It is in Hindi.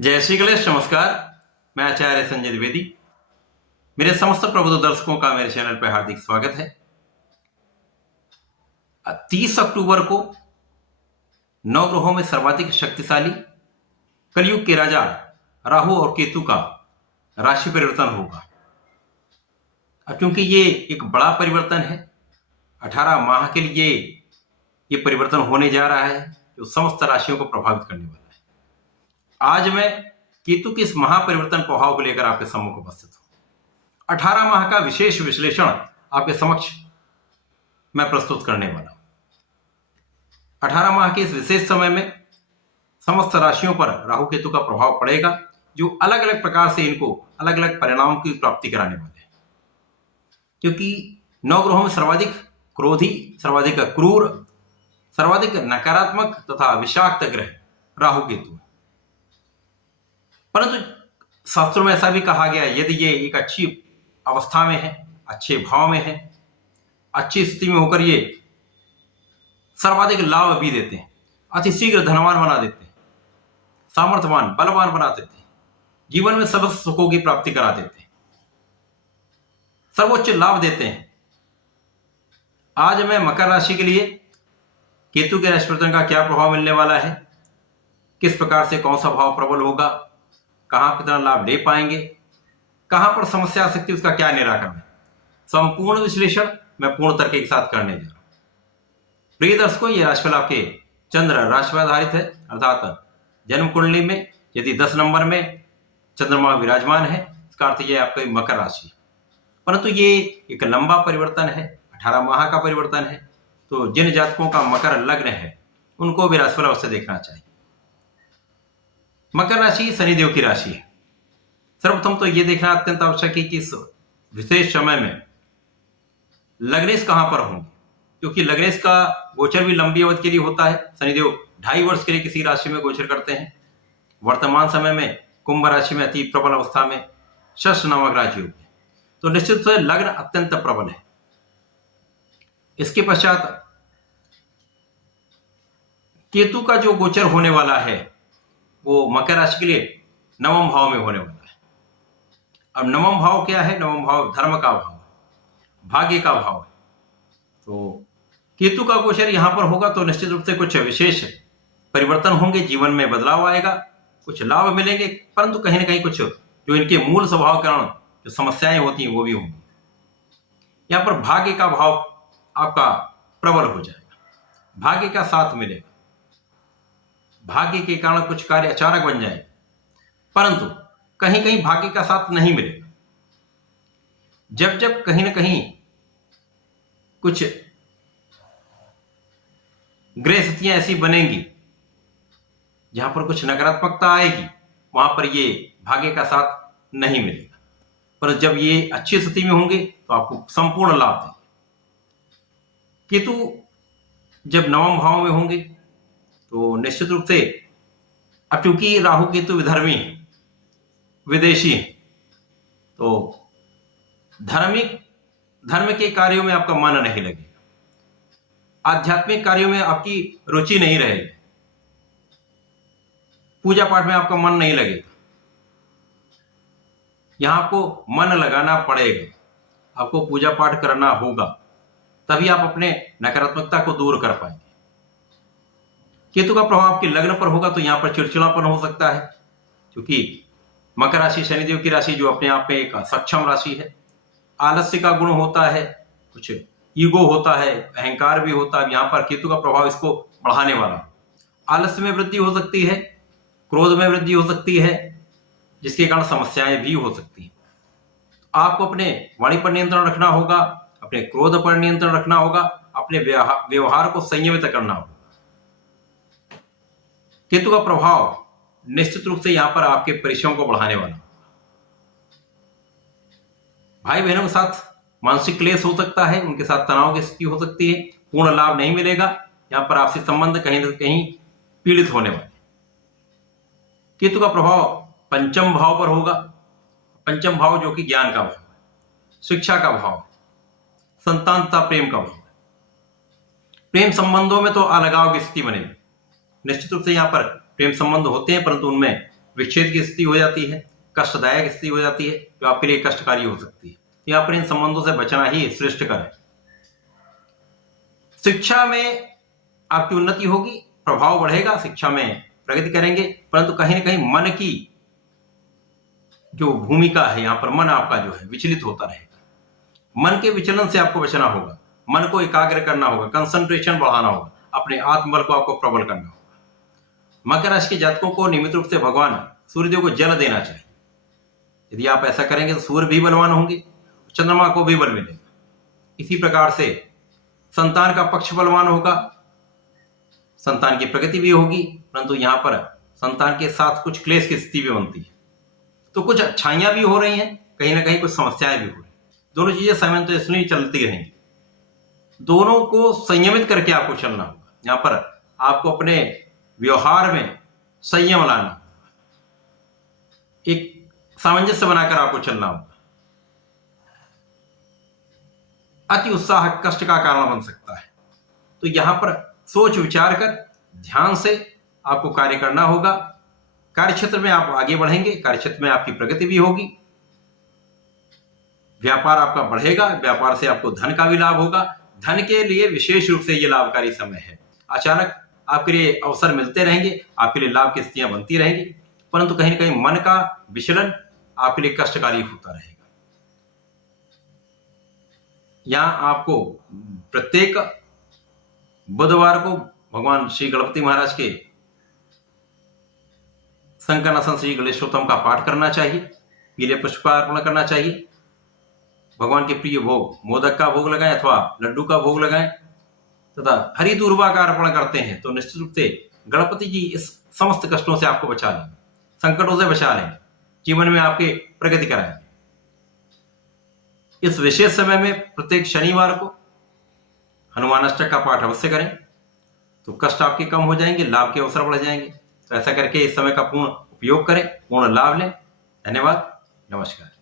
जय श्री गणेश। नमस्कार, मैं आचार्य संजय द्विवेदी। मेरे समस्त प्रबुद्ध दर्शकों का मेरे चैनल पर हार्दिक स्वागत है। 30 अक्टूबर को नौ ग्रहों में सर्वाधिक शक्तिशाली कलयुग के राजा राहु और केतु का राशि परिवर्तन होगा। अब क्योंकि ये एक बड़ा परिवर्तन है, 18 माह के लिए ये परिवर्तन होने जा रहा है जो समस्त राशियों को प्रभावित करने वाला है। आज मैं केतु के इस महापरिवर्तन प्रभाव को लेकर आपके सम्मुख उपस्थित हूं। 18 माह का विशेष विश्लेषण आपके समक्ष मैं प्रस्तुत करने वाला हूं। 18 माह के इस विशेष समय में समस्त राशियों पर राहु केतु का प्रभाव पड़ेगा, जो अलग अलग प्रकार से इनको अलग अलग परिणामों की प्राप्ति कराने वाले हैं। क्योंकि 9 ग्रहों में सर्वाधिक क्रोधी, सर्वाधिक क्रूर, सर्वाधिक नकारात्मक तथा विषाक्त ग्रह राहु केतु। परंतु शास्त्रों में ऐसा भी कहा गया है, यदि ये एक अच्छी अवस्था में है, अच्छे भाव में है, अच्छी स्थिति में होकर ये सर्वाधिक लाभ भी देते हैं, अति शीघ्र धनवान बना देते हैं, सामर्थ्यवान बलवान बना देते हैं, जीवन में सब सुखों की प्राप्ति करा देते हैं, सर्वोच्च लाभ देते हैं। आज मैं मकर राशि के लिए केतु के राशि परिवर्तन का क्या प्रभाव मिलने वाला है, किस प्रकार से कौन सा भाव प्रबल होगा, कहां कितना लाभ ले पाएंगे, कहां पर समस्या आ सकती है, उसका क्या निराकरण है, संपूर्ण विश्लेषण मैं पूर्ण तर्क के साथ करने जा रहा हूं। प्रिय दर्शकों, यह राशिफल आपके चंद्र राशि पर आधारित है, अर्थात जन्म कुंडली में यदि 10 नंबर में चंद्रमा विराजमान है, इसका अर्थ यह आपकी मकर राशि। परंतु ये एक लंबा परिवर्तन है, 18 माह का परिवर्तन है, तो जिन जातकों का मकर लग्न है उनको भी राशिफल अवश्य देखना चाहिए। मकर राशि शनिदेव की राशि है। सर्वप्रथम तो यह देखना अत्यंत आवश्यक है कि इस विशेष समय में लग्नेश कहां पर होंगे, क्योंकि लग्नेश का गोचर भी लंबी अवधि के लिए होता है। शनिदेव 2.5 वर्ष के लिए किसी राशि में गोचर करते हैं। वर्तमान समय में कुंभ राशि में अति प्रबल अवस्था में शश नामक राजयोग है, तो निश्चित रूप से लग्न अत्यंत प्रबल है। इसके पश्चात केतु का जो गोचर होने वाला है वो मकर राशि के लिए 9वें भाव में होने वाला है। अब 9वां भाव क्या है? 9वां भाव धर्म का भाव है, भाग्य का भाव है। तो केतु का गोचर यहां पर होगा तो निश्चित रूप से कुछ विशेष परिवर्तन होंगे, जीवन में बदलाव आएगा, कुछ लाभ मिलेंगे, परंतु कहीं ना कहीं कुछ जो इनके मूल स्वभाव के कारण जो समस्याएं होती हैं वो भी होंगी। यहां पर भाग्य का भाव आपका प्रबल हो जाएगा, भाग्य का साथ मिलेगा, भाग्य के कारण कुछ कार्य अचानक बन जाएंगे, परंतु कहीं कहीं भाग्य का साथ नहीं मिलेगा। जब जब कहीं ना कहीं कुछ ग्रह स्थितियां ऐसी बनेंगी जहां पर कुछ नकारात्मकता आएगी, वहां पर ये भाग्य का साथ नहीं मिलेगा। पर जब ये अच्छी स्थिति में होंगे तो आपको संपूर्ण लाभ देंगे। केतु जब 9वें भाव में होंगे तो निश्चित रूप से, अब क्योंकि राहु केतु विधर्मी है, विदेशी है, तो धर्म के कार्यों में आपका मन नहीं लगेगा, आध्यात्मिक कार्यों में आपकी रुचि नहीं रहेगी, पूजा पाठ में आपका मन नहीं लगेगा। यहां आपको मन लगाना पड़ेगा, आपको पूजा पाठ करना होगा, तभी आप अपने नकारात्मकता को दूर कर पाएंगे। केतु का प्रभाव आपके लग्न पर होगा तो यहां पर चिड़चिड़ापन हो सकता है, क्योंकि मकर राशि शनिदेव की राशि जो अपने आप में एक सक्षम राशि है। आलस्य का गुण होता है, कुछ ईगो होता है, अहंकार भी होता है। यहां पर केतु का प्रभाव इसको बढ़ाने वाला। आलस्य में वृद्धि हो सकती है, क्रोध में वृद्धि हो सकती है, जिसके कारण समस्याएं भी हो सकती हैं। आपको अपने वाणी पर नियंत्रण रखना होगा, अपने क्रोध पर नियंत्रण रखना होगा, अपने व्यवहार को संयमित करना होगा। केतु का प्रभाव निश्चित रूप से यहां पर आपके परिश्रम को बढ़ाने वाला। भाई बहनों के साथ मानसिक क्लेश हो सकता है, उनके साथ तनाव की स्थिति हो सकती है, पूर्ण लाभ नहीं मिलेगा। यहां पर आपसी संबंध कहीं ना कहीं पीड़ित होने वाले। केतु का प्रभाव 5वें भाव पर होगा। 5वां भाव जो कि ज्ञान का भाव है, शिक्षा का भाव है, संतान तथा प्रेम का भाव है। प्रेम संबंधों में तो अलगाव की स्थिति बनेगी। निश्चित रूप से यहां पर प्रेम संबंध होते हैं, परंतु उनमें विच्छेद की स्थिति हो जाती है, कष्टदायक स्थिति हो जाती है, जो आपके लिए कष्टकारी हो सकती है। यहाँ पर इन संबंधों से बचना ही श्रेष्ठकर है। शिक्षा में आपकी उन्नति होगी, प्रभाव बढ़ेगा, शिक्षा में प्रगति करेंगे, परंतु कहीं ना कहीं मन की जो भूमिका है, यहाँ पर मन आपका जो है विचलित होता रहेगा। मन के विचलन से आपको बचना होगा, मन को एकाग्र करना होगा, कंसंट्रेशन बढ़ाना होगा, अपने आत्मबल को आपको प्रबल करना होगा। मकर राशि के जातकों को नियमित रूप से भगवान सूर्यदेव को जल देना चाहिए। यदि आप ऐसा करेंगे तो सूर्य भी बलवान होंगे, चंद्रमा को भी बल मिलेगा। इसी प्रकार से संतान का पक्ष बलवान होगा, संतान की प्रगति भी होगी, परंतु यहां पर संतान के साथ कुछ क्लेश की स्थिति भी बनती है। तो कुछ अच्छाइयां भी हो रही हैं, कहीं ना कहीं कुछ समस्याएं भी हो रही हैं। दोनों चीजें सामंजस्यपूर्ण चलती रहेंगी, दोनों को संयमित करके आपको चलना होगा। यहां पर आपको अपने व्यवहार में संयम लाना होगा, एक सामंजस्य बनाकर आपको चलना होगा। अति उत्साह कष्ट का कारण बन सकता है, तो यहां पर सोच विचार कर ध्यान से आपको कार्य करना होगा। कार्यक्षेत्र में आप आगे बढ़ेंगे, कार्यक्षेत्र में आपकी प्रगति भी होगी, व्यापार आपका बढ़ेगा, व्यापार से आपको धन का भी लाभ होगा। धन के लिए विशेष रूप से यह लाभकारी समय है। अचानक आपके लिए अवसर मिलते रहेंगे, आपके लिए लाभ की स्थितियां बनती रहेंगी, परंतु कहीं ना कहीं मन का विचलन आपके लिए कष्टकारी होता रहेगा। यहां आपको प्रत्येक बुधवार को भगवान श्री गणपति महाराज के संकनासन श्री गणेशोत्तम का पाठ करना चाहिए, पीले पुष्प का अर्पण करना चाहिए, भगवान के प्रिय भोग मोदक का भोग लगाएं अथवा लड्डू का भोग लगाएं, तथा हरि दूर्वा का अर्पण करते हैं तो निश्चित रूप से गणपति जी इस समस्त कष्टों से आपको बचा लेंगे, संकटों से बचा लेंगे, जीवन में आपके प्रगति कराएंगे। इस विशेष समय में प्रत्येक शनिवार को हनुमान अष्टक का पाठ अवश्य करें, तो कष्ट आपके कम हो जाएंगे, लाभ के अवसर बढ़ जाएंगे। तो ऐसा करके इस समय का पूर्ण उपयोग करें, पूर्ण लाभ लें। धन्यवाद, नमस्कार।